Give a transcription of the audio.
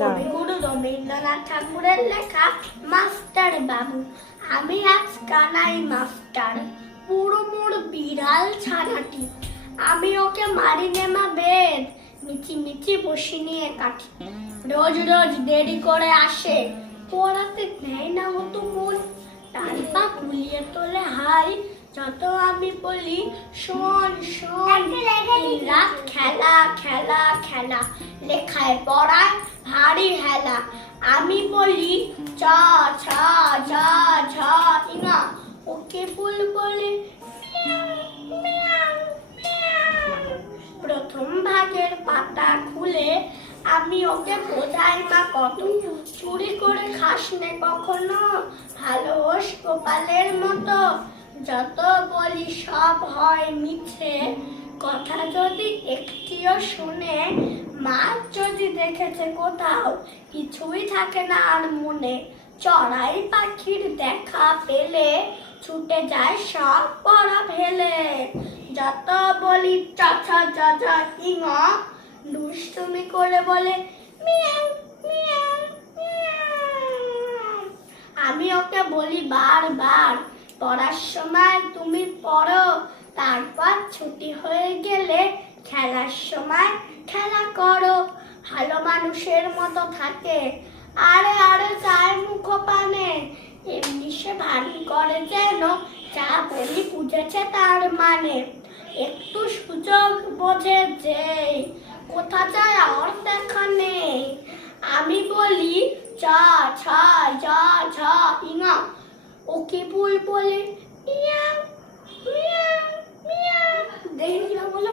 কবিগুরু রবীন্দ্রনাথ ঠাকুরের লেখা মাস্টার বাবু। আমি আজ কানাই মাস্টার, পুরো মোর বিড়াল ছানাটি। আমি ওকে মারি নেমা বেদ, মিচি মিচি বসি নিয়ে কাটি। রোজ রোজ দেরি করে আসে, পড়াতে নেয় না হতো মন। তার পা ফুলিয়ে তোলে হাই, যত আমি বলি শোন শোন। রাত খেলা খেলা খেলা, লেখায় পড়ায় ভারী হেলা। আমি বলি চ ছ ঝ ঝ ইঙা, ওকে ফুল বলে প্রথম ভাগের পাতা খুলে আমি ওকে বোঝাই মা কত। চুরি করে খাস নে কখনো, ভালো হোস গোপালের মতো। যত বলি সব হয় মিছে, কথা যদি একটিও শুনে। মা যদি দেখেছে কোথাও, কিছুই থাকে না আর মনে। চড়াই পাখির দেখা পেলে, ছুটে যায় সব পড়া ফেলে। যত বলি চাচা চাচা ইঙা, দুষ্টুমি করে বলে মিয়াও মিয়াও মিয়াও। আমি ওকে বলি বারবার, পড়ার সময় তুমি পড়ো, তারপর ছুটি হয়ে গেলে খেলার সময় খেলা করো। ভালো মানুষের মতো থাকে, আরে আরে চায় মুখ পানে। এমনি সে ভারী করে যেন যা বলি বুঝেছে তার মানে। একটু সুযোগ বোঝে যে, কোথা যায় আর দেখা নেই। আমি বলি চ ছ জ ঝ ইঙা, ওকে বল বলে মিয়াও মিয়াও মিয়াও। দেখি বলো।